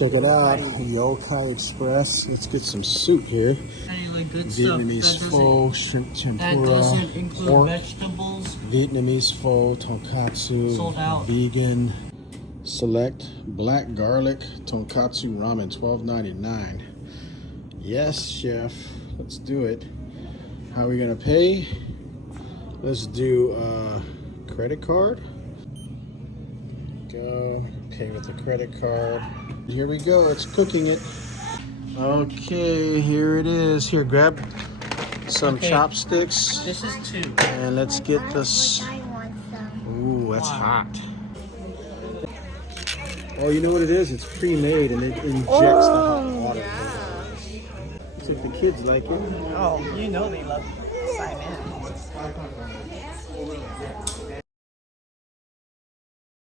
check it out. The Yokai Express. Let's get some soup here. Like good Vietnamese stuff. pho, shrimp tempura, That doesn't include pork, vegetables. Vietnamese pho, tonkatsu, Sold out. vegan. Select black garlic tonkatsu ramen, $12.99. Yes, chef. Let's do it. How are we gonna pay? Let's do credit card. Go pay with the credit card. Here we go. It's cooking it. Okay, here it is. Here, grab some chopsticks. This is 2. And let's get this. Ooh, that's hot. Oh, you know what it is? It's pre-made and it injects the hot water. See if the kids like it. Oh, you know they love Simon.